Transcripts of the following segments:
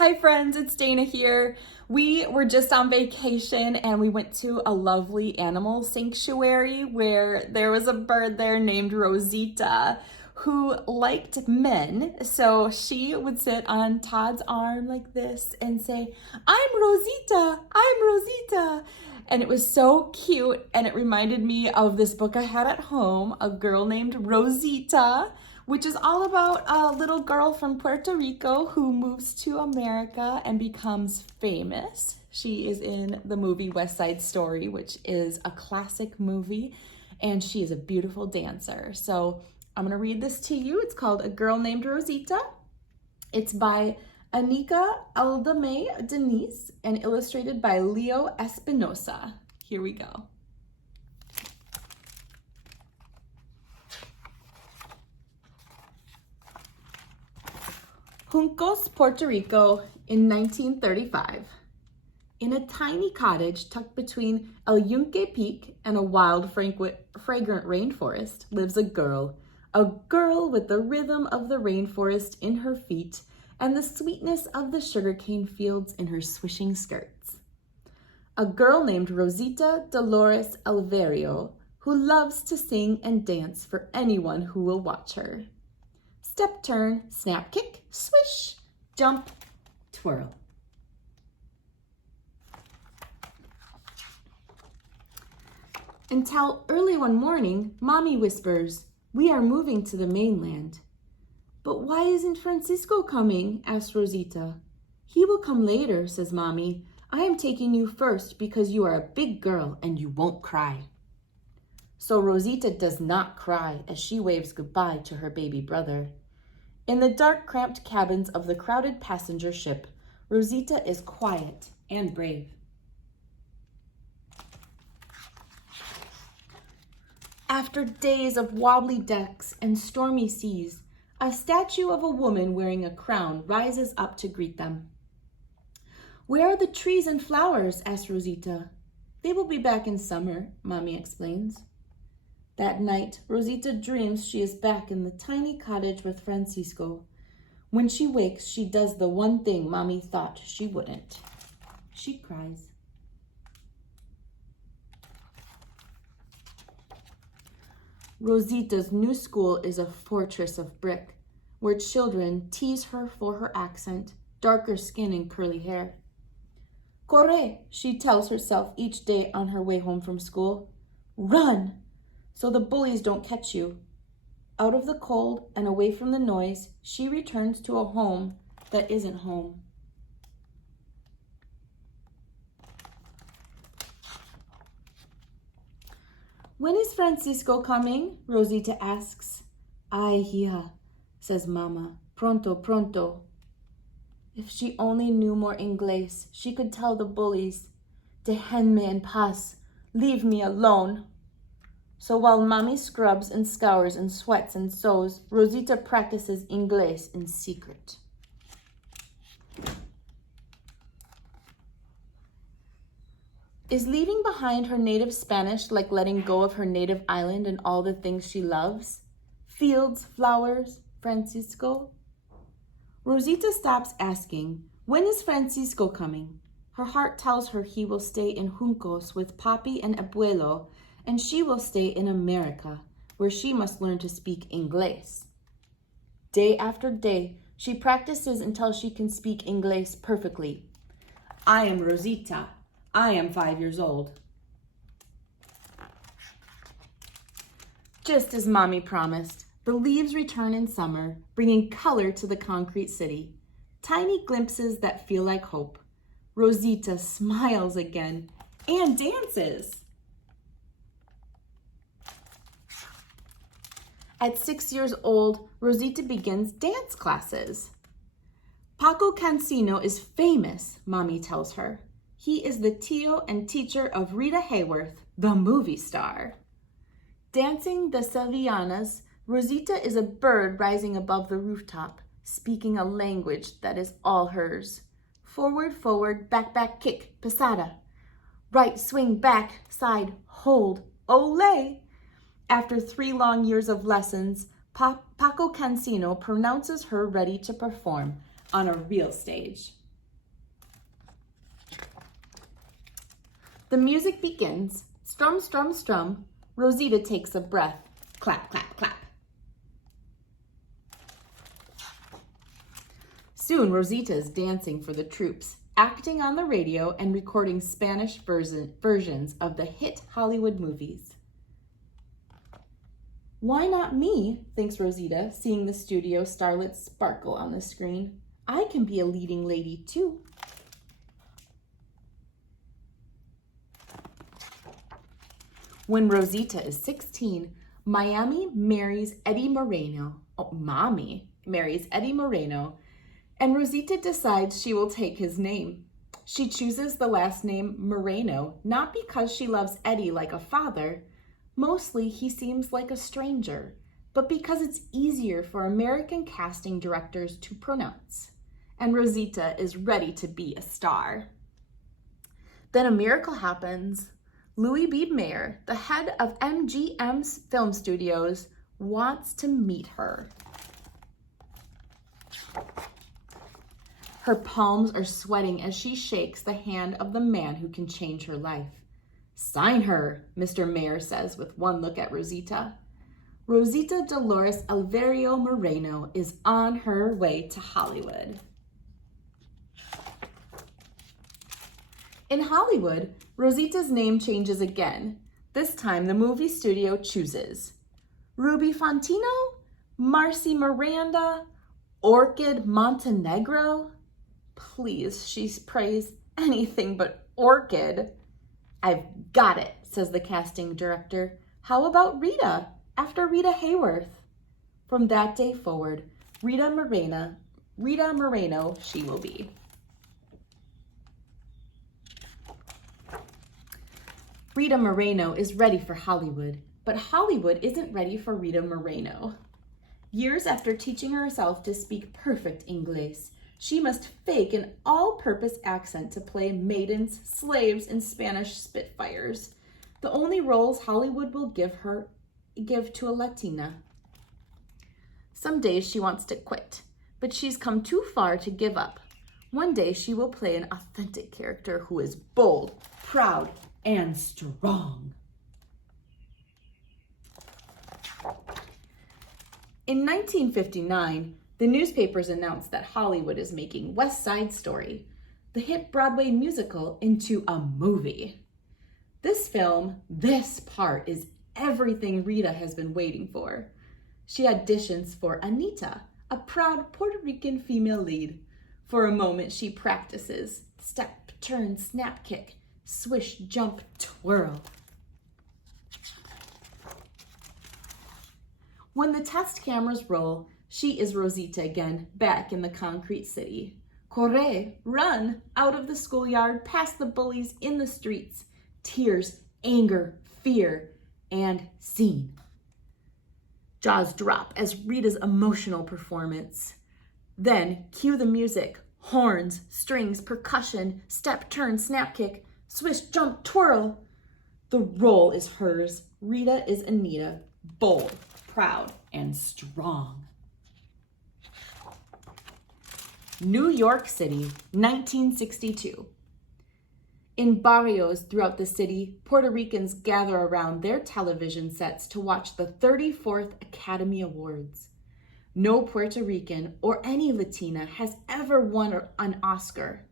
Hi friends, it's Dana here. We were just on vacation and we went to a lovely animal sanctuary where there was a bird there named Rosita who liked men. So she would sit on Todd's arm like this and say, "I'm Rosita, I'm Rosita." And it was so cute, and it reminded me of this book I had at home, A Girl Named Rosita, which is all about a little girl from Puerto Rico who moves to America and becomes famous. She is in the movie West Side Story, which is a classic movie, and she is a beautiful dancer. So I'm gonna read this to you. It's called A Girl Named Rosita. It's by Anika Aldame Denise and illustrated by Leo Espinosa. Here we go. Juncos, Puerto Rico in 1935. In a tiny cottage tucked between El Yunque Peak and a wild, fragrant rainforest lives a girl with the rhythm of the rainforest in her feet and the sweetness of the sugarcane fields in her swishing skirts. A girl named Rosita Dolores Alverio, who loves to sing and dance for anyone who will watch her. Step, turn, snap, kick, swish, jump, twirl. Until early one morning, Mommy whispers, "We are moving to the mainland." "But why isn't Francisco coming?" asks Rosita. "He will come later," says Mommy. "I am taking you first because you are a big girl and you won't cry." So Rosita does not cry as she waves goodbye to her baby brother. In the dark, cramped cabins of the crowded passenger ship, Rosita is quiet and brave. After days of wobbly decks and stormy seas, a statue of a woman wearing a crown rises up to greet them. "Where are the trees and flowers?" asks Rosita. "They will be back in summer," Mommy explains. That night, Rosita dreams she is back in the tiny cottage with Francisco. When she wakes, she does the one thing Mommy thought she wouldn't. She cries. Rosita's new school is a fortress of brick, where children tease her for her accent, darker skin, and curly hair. "Corre," she tells herself each day on her way home from school. "Run, so the bullies don't catch you." Out of the cold and away from the noise, she returns to a home that isn't home. "When is Francisco coming?" Rosita asks. "Ay, hija," says Mama. "Pronto, pronto." If she only knew more Inglés, she could tell the bullies, "Déjenme en paz, leave me alone." So while Mommy scrubs and scours and sweats and sews, Rosita practices Inglés in secret. Is leaving behind her native Spanish like letting go of her native island and all the things she loves? Fields, flowers, Francisco? Rosita stops asking, "When is Francisco coming?" Her heart tells her he will stay in Juncos with Papi and Abuelo, and she will stay in America, where she must learn to speak Inglés. Day after day, she practices until she can speak Inglés perfectly. "I am Rosita. I am 5 years old." Just as Mommy promised, the leaves return in summer, bringing color to the concrete city. Tiny glimpses that feel like hope. Rosita smiles again and dances. At 6 years old, Rosita begins dance classes. "Paco Cancino is famous," Mommy tells her. "He is the tío and teacher of Rita Hayworth, the movie star." Dancing the Sevillanas, Rosita is a bird rising above the rooftop, speaking a language that is all hers. Forward, forward, back, back, kick, pasada. Right, swing, back, side, hold, ole. After 3 long years of lessons, Paco Cancino pronounces her ready to perform on a real stage. The music begins. Strum, strum, strum. Rosita takes a breath. Clap, clap, clap. Soon, Rosita is dancing for the troops, acting on the radio and recording Spanish versions of the hit Hollywood movies. Why not me, thinks Rosita, seeing the studio starlets sparkle on the screen. I can be a leading lady too. When Rosita is 16, Mommy marries Eddie Moreno, and Rosita decides she will take his name. She chooses the last name Moreno, not because she loves Eddie like a father. Mostly he seems like a stranger, but because it's easier for American casting directors to pronounce. And Rosita is ready to be a star. Then a miracle happens. Louis B. Mayer, the head of MGM's film studios, wants to meet her. Her palms are sweating as she shakes the hand of the man who can change her life. Sign her, Mr. Mayer says with one look at Rosita. Rosita Dolores Alverio Moreno is on her way to Hollywood. In Hollywood, Rosita's name changes again. This time, the movie studio chooses Ruby Fontino, Marcy Miranda, Orchid Montenegro. Please, she prays, anything but Orchid. I've got it, says the casting director. How about Rita, after Rita Hayworth? From that day forward, Rita Moreno she will be. Rita Moreno is ready for Hollywood, but Hollywood isn't ready for Rita Moreno. Years after teaching herself to speak perfect English, she must fake an all-purpose accent to play maidens, slaves, and Spanish Spitfires, the only roles Hollywood will give to a Latina. Some days she wants to quit, but she's come too far to give up. One day she will play an authentic character who is bold, proud, and strong. In 1959, the newspapers announced that Hollywood is making West Side Story, the hit Broadway musical, into a movie. This part is everything Rita has been waiting for. She auditions for Anita, a proud Puerto Rican female lead. For a moment, she practices step, turn, snap, kick, swish, jump, twirl. When the test cameras roll, she is Rosita again, back in the concrete city. Corre, run, out of the schoolyard, past the bullies, in the streets. Tears, anger, fear, and scene. Jaws drop as Rita's emotional performance. Then, cue the music. Horns, strings, percussion, step, turn, snap, kick, swish, jump, twirl. The role is hers. Rita is Anita, bold, proud, and strong. New York City, 1962. In barrios throughout the city, Puerto Ricans gather around their television sets to watch the 34th Academy Awards. No Puerto Rican or any Latina has ever won an Oscar.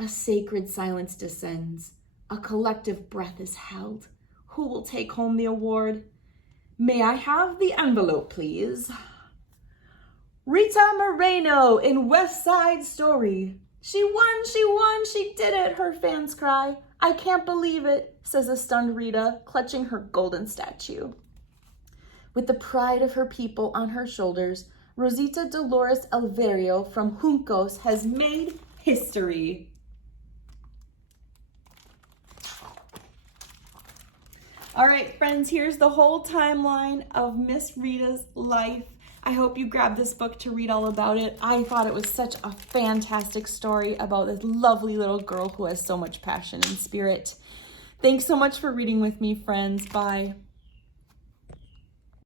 A sacred silence descends. A collective breath is held. Who will take home the award? May I have the envelope, please? Rita Moreno in West Side Story. She won, she did it, her fans cry. I can't believe it, says a stunned Rita, clutching her golden statue. With the pride of her people on her shoulders, Rosita Dolores Alverio from Juncos has made history. All right, friends, here's the whole timeline of Miss Rita's life. I hope you grabbed this book to read all about it. I thought it was such a fantastic story about this lovely little girl who has so much passion and spirit. Thanks so much for reading with me, friends. Bye.